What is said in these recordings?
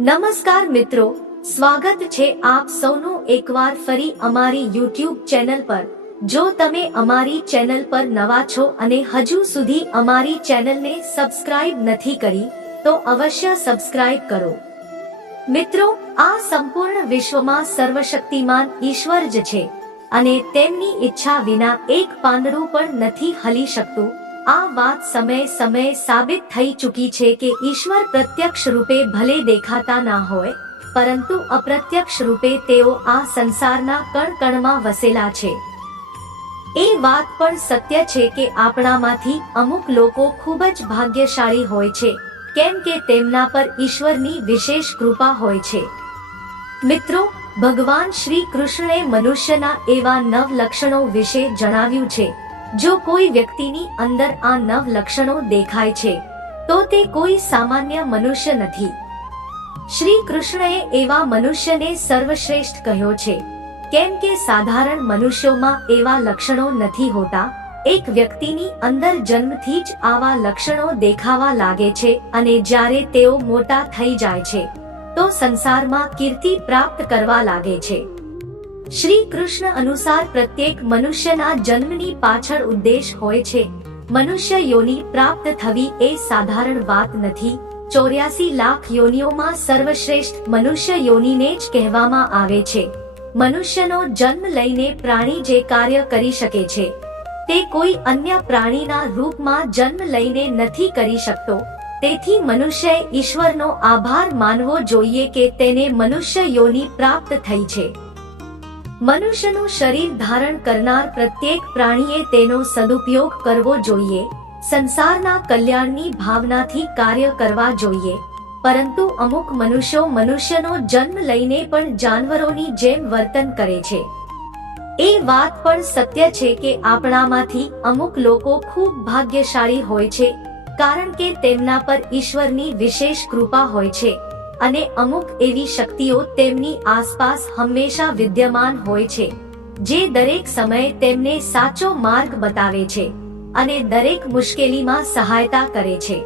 નમસ્કાર મિત્રો, સ્વાગત છે આપ સૌનું એકવાર ફરી અમારી યુટ્યુબ ચેનલ પર. જો તમે અમારી ચેનલ પર નવા છો અને હજુ સુધી અમારી ચેનલને સબસ્ક્રાઇબ નથી કરી, તો અવશ્ય સબસ્ક્રાઇબ કરો. મિત્રો, આ સંપૂર્ણ વિશ્વમાં સર્વશક્તિમાન ઈશ્વર જ છે અને તેમની ઈચ્છા વિના એક પાંદડું પણ નથી હલી શકતું. આ વાત સમય સમય સાબિત થઈ ચૂકી છે કે ઈશ્વર પ્રત્યક્ષ રૂપે ભલે દેખાતા ના હોય, પરંતુ અપ્રત્યક્ષ રૂપે તેઓ આ સંસારના કણ કણમાં વસેલા છે. એ વાત પણ સત્ય છે કે આપણામાંથી અમુક લોકો ખૂબ જ ભાગ્યશાળી હોય છે, કેમ કે તેમના પર ઈશ્વરની વિશેષ કૃપા હોય છે. મિત્રો, ભગવાન શ્રી કૃષ્ણએ મનુષ્યના એવા નવ લક્ષણો વિશે જણાવ્યું છે. જો કોઈ વ્યક્તિની અંદર આ નવ લક્ષણો દેખાય છે, તો તે કોઈ સામાન્ય મનુષ્ય નથી. શ્રી કૃષ્ણએ એવા મનુષ્યને સર્વશ્રેષ્ઠ કહ્યો છે. કેમ કે સાધારણ મનુષ્યોમાં એવા લક્ષણો નથી હોતા, એક વ્યક્તિની અંદર જન્મથી જ આવા લક્ષણો દેખાવા લાગે છે અને જ્યારે તેઓ મોટા થઈ જાય છે, તો સંસારમાં કીર્તિ પ્રાપ્ત કરવા લાગે છે. શ્રી કૃષ્ણ અનુસાર પ્રત્યેક મનુષ્યના જન્મની પાછળ ઉદ્દેશ હોય છે. મનુષ્ય યોની પ્રાપ્ત થવી એ સાધારણ વાત નથી. ચોર્યાસી લાખ યોનિઓમાં સર્વશ્રેષ્ઠ મનુષ્ય યોનીને જ કહેવામાં આવે છે. મનુષ્યનો જન્મ લઈને પ્રાણી જે કાર્ય કરી શકે છે, તે કોઈ અન્ય પ્રાણીના રૂપમાં જન્મ લઈને નથી કરી શકતો. તેથી મનુષ્યએ ઈશ્વરનો આભાર માનવો જોઈએ કે તેને મનુષ્ય યોની પ્રાપ્ત થઈ છે. મનુષ્યનું શરીર ધારણ કરનાર પ્રત્યેક પ્રાણીએ તેનો સદુપયોગ કરવો જોઈએ, સંસારના કલ્યાણની ભાવનાથી કાર્ય કરવા જોઈએ. પરંતુ અમુક મનુષ્યો મનુષ્યનો જન્મ લઈને પણ જાનવરોની જેમ વર્તન કરે છે. એ વાત પણ સત્ય છે કે આપણામાંથી અમુક લોકો ખૂબ ભાગ્યશાળી હોય છે, કારણ કે તેમના પર ઈશ્વરની વિશેષ કૃપા હોય છે. અને અમુક એવી શક્તિઓ તેમની આસપાસ હંમેશા વિદ્યમાન હોય છે, જે દરેક સમયે તેમને સાચો માર્ગ બતાવે છે અને દરેક મુશ્કેલીમાં સહાયતા કરે છે.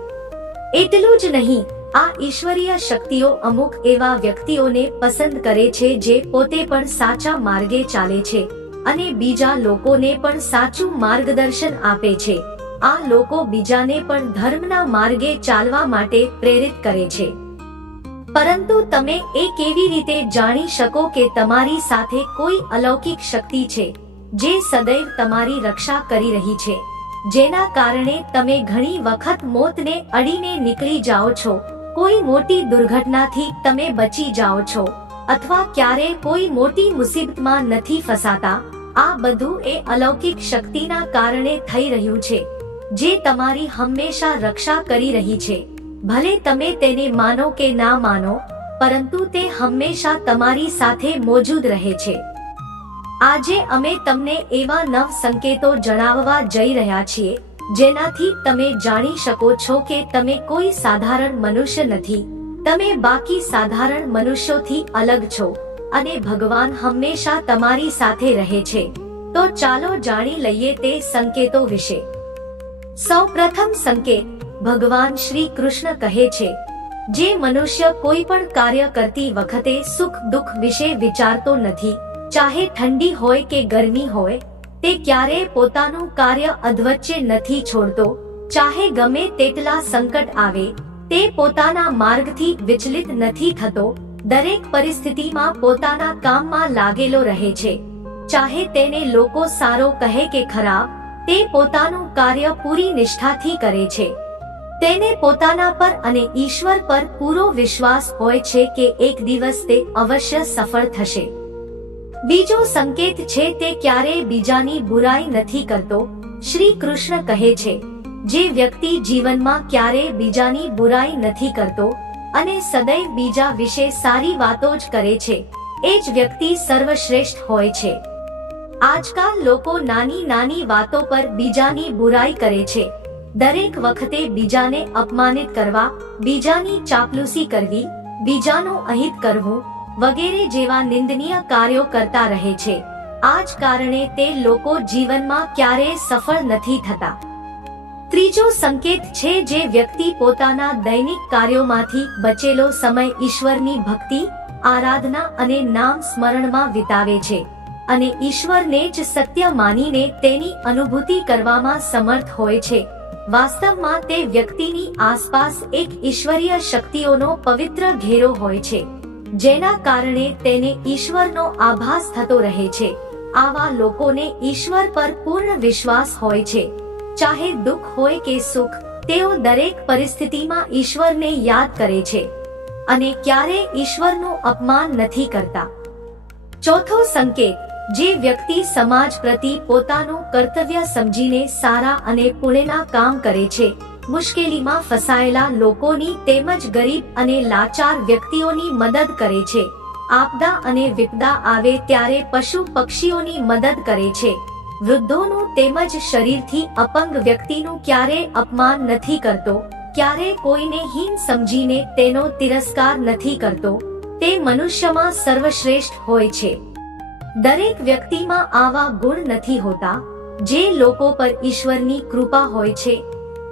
એટલું જ નહીં, આ ઈશ્વરીય શક્તિઓ અમુક એવા વ્યક્તિઓને પસંદ કરે છે જે પોતે પણ સાચા માર્ગે ચાલે છે અને બીજા લોકોને પણ સાચું માર્ગદર્શન આપે છે. આ લોકો બીજાને પણ ધર્મના માર્ગે ચાલવા માટે પ્રેરિત કરે છે. પરંતુ તમે એ કેવી રીતે જાણી શકો કે તમારી સાથે કોઈ અલૌકિક શક્તિ છે, જે સદૈવ તમારી રક્ષા કરી રહી છે? જેના કારણે તમે ઘણી વખત મોતને અડીને નીકળી જાઓ છો, કોઈ મોટી દુર્ઘટનાથી તમે બચી જાઓ છો, અથવા ક્યારે કોઈ મોટી મુસીબતમાં નથી ફસાતા? આ બધું એ અલૌકિક શક્તિના કારણે થઈ રહ્યું છે, જે તમારી હંમેશા રક્ષા કરી રહી છે. ભલે તમે તેને માનો કે ના માનો, પરંતુ તે હંમેશા તમારી સાથે મોજૂદ રહે છે. આજે અમે તમને એવા નવ સંકેતો જણાવવા જઈ રહ્યા છીએ, જેનાથી તમે જાણી શકો છો કે તમે કોઈ સાધારણ મનુષ્ય નથી, તમે બાકી સાધારણ મનુષ્યોથી અલગ છો, અને ભગવાન હંમેશા તમારી સાથે રહે છે. તો ચાલો જાણી લઈએ તે સંકેતો વિશે. સૌ પ્રથમ સંકેત ભગવાન શ્રી કૃષ્ણ કહે છે, જે મનુષ્ય કોઈ પણ કાર્ય કરતી વખતે સુખ દુઃખ વિશે વિચારતો નથી, ચાહે ઠંડી હોય કે ગરમી હોય, તે ક્યારેય પોતાનું કાર્ય અધવચ્ચે નથી છોડતો, ચાહે ગમે તેટલા સંકટ આવે, તે પોતાના માર્ગથી વિચલિત નથી થતો, દરેક પરિસ્થિતિમાં પોતાના કામમાં લાગેલો રહે છે, ચાહે તેને લોકો સારો કહે કે ખરાબ, તે પોતાનું કાર્ય પૂરી નિષ્ઠાથી કરે છે. તેને પોતાના પર અને ઈશ્વર પર પૂરો વિશ્વાસ હોય છે કે એક દિવસ તે અવશ્ય સફળ થશે. બીજો સંકેત છે તે ક્યારેય બીજાની બુરાઈ નથી કરતો. શ્રી કૃષ્ણ કહે છે, જે વ્યક્તિ જીવનમાં ક્યારેય બીજાની બુરાઈ નથી કરતો અને સદૈવ બીજા વિશે સારી વાતો જ કરે છે, એ જ વ્યક્તિ સર્વશ્રેષ્ઠ હોય છે. આજકાલ લોકો નાની નાની વાતો પર બીજાની બુરાઈ કરે છે. દરેક વખતે બીજાને અપમાનિત કરવા, બીજાની ચાપલુસી કરવી, બીજાનું અહિત કરવું વગેરે જેવા નિંદનીય કાર્યો કરતા રહે છે. આ જ કારણે તે લોકો જીવનમાં ક્યારેય સફળ નથી થતા. ત્રીજો સંકેત છે જે વ્યક્તિ પોતાના દૈનિક કાર્યોમાંથી બચેલો સમય ઈશ્વરની ભક્તિ, આરાધના અને નામ સ્મરણમાં વિતાવે છે અને ઈશ્વરને જ સત્ય માનીને તેની અનુભૂતિ કરવામાં સમર્થ હોય છે. વાસ્તવમાં તે વ્યક્તિની આસપાસ એક ઈશ્વરીય શક્તિઓનો પવિત્ર ઘેરો હોય છે, જેના કારણે તેને ઈશ્વરનો આભાસ થતો રહે છે. આવા લોકોને ઈશ્વર પર પૂર્ણ વિશ્વાસ હોય છે. ચાહે દુઃખ હોય કે સુખ, તેઓ દરેક પરિસ્થિતિમાં ઈશ્વરને યાદ કરે છે અને ક્યારે ઈશ્વરનું અપમાન નથી કરતા. ચોથો સંકેત જે વ્યક્તિ સમાજ પ્રતિ પોતાનું કર્તવ્ય સમજીને સારા અને પુણ્યના કામ કરે છે. મુશ્કેલીમાં ફસાયેલા લોકોની તેમજ ગરીબ અને લાચાર વ્યક્તિઓની મદદ કરે છે. આપદા અને વિપદા આવે ત્યારે પશુ પક્ષીઓની મદદ કરે છે. વૃદ્ધોનું તેમજ શરીરથી અપંગ વ્યક્તિનું ક્યારે અપમાન નથી કરતો. ક્યારે કોઈને હીન સમજીને તેનો તિરસ્કાર નથી કરતો. તે મનુષ્યમાં સર્વશ્રેષ્ઠ હોય છે. દરેક વ્યક્તિમાં આવા ગુણ નથી હોતા. જે લોકો પર ઈશ્વરની કૃપા હોય છે,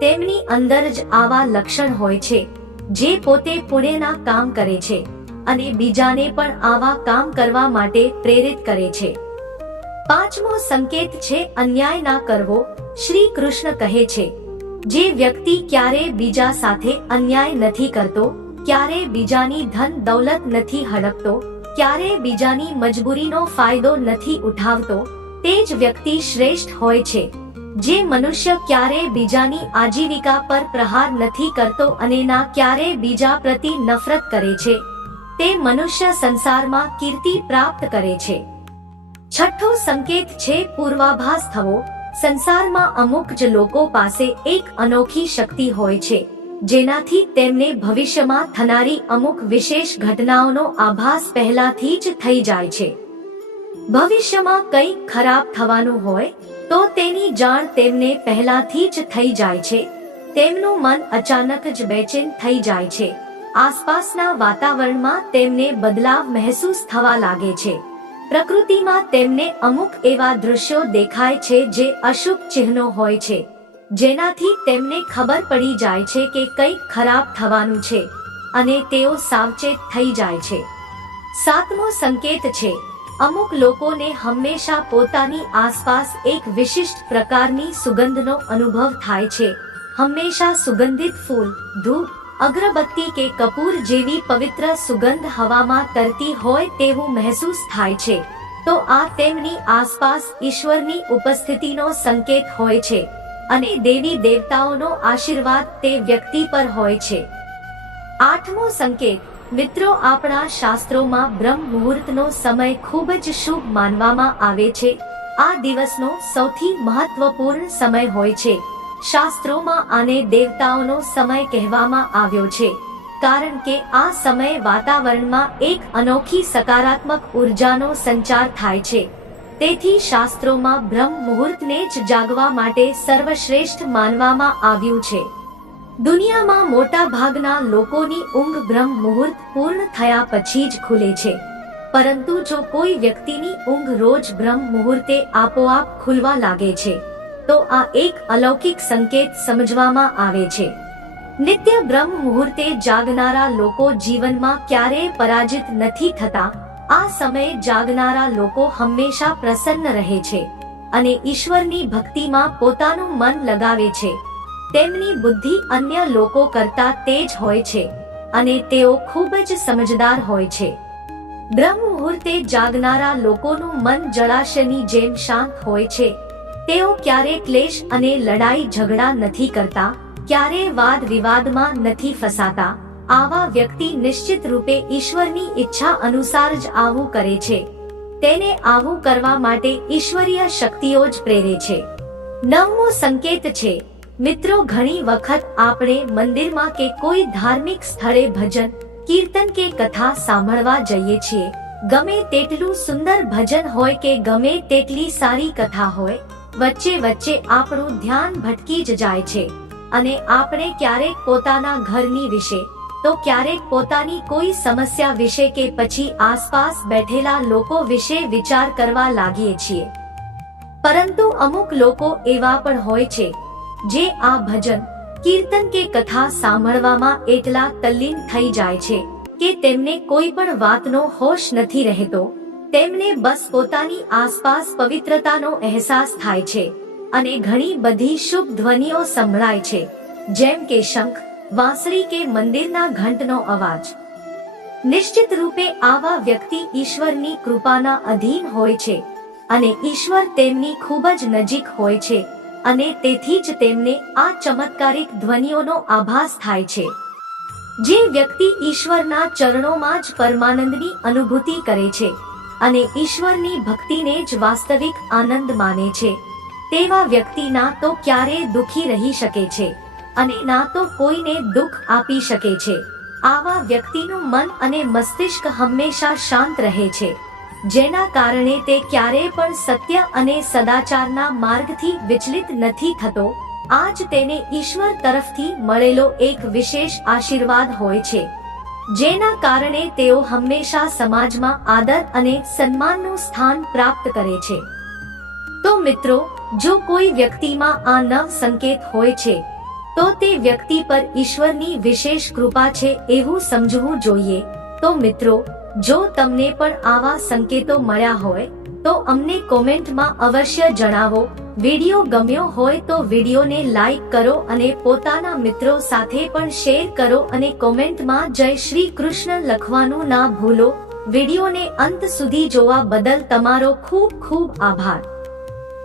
તેમની અંદર જ આવા લક્ષણ હોય છે, જે પોતે પુણ્યના કામ કરે છે અને બીજાને પણ આવા કામ કરવા માટે પ્રેરિત કરે છે. પાંચમો સંકેત છે, અન્યાય ના કરવો. શ્રી કૃષ્ણ કહે છે, જે વ્યક્તિ ક્યારે બીજા સાથે અન્યાય નથી કરતો, ક્યારે બીજાની ધન દૌલત નથી હડપતો ક્યારે બીજાની મજબૂરીનો ફાયદો નથી ઉઠાવતો, તે જ વ્યક્તિ શ્રેષ્ઠ હોય છે. જે મનુષ્ય ક્યારે બીજાની આજીવિકા પર પ્રહાર નથી કરતો અને ના ક્યારે બીજા પ્રતિ નફરત કરે છે, તે મનુષ્ય સંસારમાં કીર્તિ પ્રાપ્ત કરે છે. છઠ્ઠો સંકેત છે પૂર્વાભાસ થવો. સંસારમાં અમુક જ લોકો પાસે એક અનોખી શક્તિ હોય છે. જેનાથી તેમને ભવિષ્યમાં થનારી અમુક વિશેષ ઘટનાઓનો આભાસ પહેલાથી જ થઈ જાય છે. ભવિષ્યમાં કંઈ ખરાબ થવાનું હોય, તો તેની જાણ તેમને પહેલાથી જ થઈ જાય છે. તેમનું મન અચાનક જ બેચેન થઈ જાય છે. આસપાસના વાતાવરણમાં તેમને બદલાવ મહેસૂસ થવા લાગે છે. પ્રકૃતિમાં તેમને અમુક એવા દૃશ્યો દેખાય છે જે અશુભ ચિહ્નો હોય છે. જેનાથી તેમને ખબર પડી જાય છે કે કંઈક ખરાબ થવાનું છે, અને તેઓ સાવચેત થઈ જાય છે. સાતમો સંકેત છે, અમુક લોકોને હંમેશા પોતાની આસપાસ એક વિશિષ્ટ પ્રકારની સુગંધનો અનુભવ થાય છે. હંમેશા સુગંધિત ફૂલ, ધૂપ, અગરબત્તી કે કપૂર જેવી પવિત્ર સુગંધ હવામાં તરતી હોય તેવું મહેસૂસ થાય છે. તો આ તેમની આસપાસ ઈશ્વરની ઉપસ્થિતિનો સંકેત હોય છે. અને દેવી દેવતાઓનો આશીર્વાદ તે વ્યક્તિ પર હોય છે. આઠમો સંકેત, મિત્રો આપણા શાસ્ત્રોમાં બ્રહ્મ મુહૂર્તનો સમય ખૂબ જ શુભ માનવામાં આવે છે. આ દિવસનો સૌથી મહત્વપૂર્ણ સમય હોય છે. શાસ્ત્રોમાં આને દેવતાઓનો સમય કહેવામાં આવ્યો છે. કારણ કે આ સમયે વાતાવરણમાં એક અનોખી સકારાત્મક ઉર્જાનો સંચાર થાય છે. તેથી શાસ્ત્રોમાં બ્રહ્મ મુહૂર્તને જ જાગવા માટે સર્વશ્રેષ્ઠ માનવામાં આવ્યું છે. દુનિયામાં મોટા ભાગના લોકોની ઊંઘ બ્રહ્મ મુહૂર્ત પૂર્ણ થયા પછી જ ખુલે છે. પરંતુ જો કોઈ વ્યક્તિની ઊંઘ રોજ બ્રહ્મ મુહૂર્તે આપોઆપ ખુલવા લાગે છે, તો આ એક અલૌકિક સંકેત સમજવામાં આવે છે. નિત્ય બ્રહ્મ મુહૂર્તે જાગનારા લોકો જીવનમાં ક્યારેય પરાજિત નથી થતા આ સમયે જાગનારા લોકો હંમેશા પ્રસન્ન રહે છે અને ઈશ્વરની ભક્તિમાં પોતાનું મન લગાવે છે. તેમની બુદ્ધિ અન્ય લોકો કરતા તેજ હોય છે અને તેઓ ખૂબ જ સમજદાર હોય છે. બ્રહ્મ મુહૂર્તે જાગનારા લોકોનું મન જળાશયની જેમ શાંત હોય છે. તેઓ ક્યારે ક્લેશ અને લડાઈ ઝઘડા નથી કરતા, ક્યારે વાદ વિવાદમાં નથી ફસાતા આવા વ્યક્તિ નિશ્ચિત રૂપે ઈશ્વરની ઈચ્છા અનુસાર જ આવું કરે છે. તેને આવું કરવા માટે ઈશ્વરીય શક્તિઓ જ પ્રેરે છે. નવમો સંકેત છે, મિત્રો, ઘણી વખત આપણે મંદિરમાં કે કોઈ ધાર્મિક સ્થળે ભજન, કીર્તન કે કથા સાંભળવા જઈએ છીએ. ગમે તેટલું સુંદર ભજન હોય કે ગમે તેટલી સારી કથા હોય, વચ્ચે વચ્ચે આપણું ધ્યાન ભટકી જ જાય છે. અને આપણે ક્યારેક પોતાના ઘરની વિશે તો ક્યારેક પોતાની કોઈ સમસ્યા વિશે કે પછી આસપાસ બેઠેલા લોકો વિશે વિચાર કરવા લાગીએ છીએ. પરંતુ અમુક લોકો એવા પણ હોય છે, જે આ ભજન, કીર્તન કે કથા સાંભળવામાં એટલા તલ્લીન થઈ જાય છે, કે તેમને કોઈ પણ વાતનો હોશ નથી રહેતો. તેમને બસ પોતાની આસપાસ પવિત્રતાનો અહેસાસ થાય છે, અને ઘણી બધી શુભ ધ્વનિઓ સંભળાય છે, જેમ કે શંખ વાંસળી કે મંદિરના ઘંટનો અવાજ. નિશ્ચિત રૂપે આવા વ્યક્તિ ઈશ્વરની કૃપાના અધીન હોય છે અને ઈશ્વર તેમની ખૂબ જ નજીક હોય છે અને તેથી જ તેમને આ ચમત્કારિક ધ્વનિઓનો આભાસ થાય છે. જે વ્યક્તિ ઈશ્વરના ચરણોમાં જ પરમાનંદની અનુભૂતિ કરે છે અને ઈશ્વરની ભક્તિને જ વાસ્તવિક આનંદ માને છે, તેવા વ્યક્તિના તો ક્યારેય દુખી રહી શકે છે. અને ના તો કોઈને દુઃખ આપી શકે છે. આવા વ્યક્તિનું મન અને મસ્તિષ્ક હંમેશા શાંત રહે છે. જેના કારણે તે ક્યારેય પણ સત્ય અને સદાચારના માર્ગથી વિચલિત નથી થતો આ જ તેને ઈશ્વર તરફથી મળેલો એક વિશેષ આશીર્વાદ હોય છે. જેના કારણે તેઓ હંમેશા સમાજમાં આદર અને સન્માનનું સ્થાન પ્રાપ્ત કરે છે. તો મિત્રો, જો કોઈ વ્યક્તિમાં આ નવ સંકેત હોય છે તો તે વ્યક્તિ પર ઈશ્વરની વિશેષ કૃપા છે એવું સમજવું જોઈએ. તો મિત્રો, જો તમને પણ આવા સંકેતો મળ્યા હોય, તો અમને કોમેન્ટમાં અવશ્ય જણાવો. વીડિયો ગમ્યો હોય તો વિડીયોને લાઈક કરો અને પોતાના મિત્રો સાથે પણ શેર કરો અને કોમેન્ટમાં જય શ્રી કૃષ્ણ લખવાનું ના ભૂલો. વિડિયોને અંત સુધી જોવા બદલ તમારો ખૂબ ખૂબ આભાર.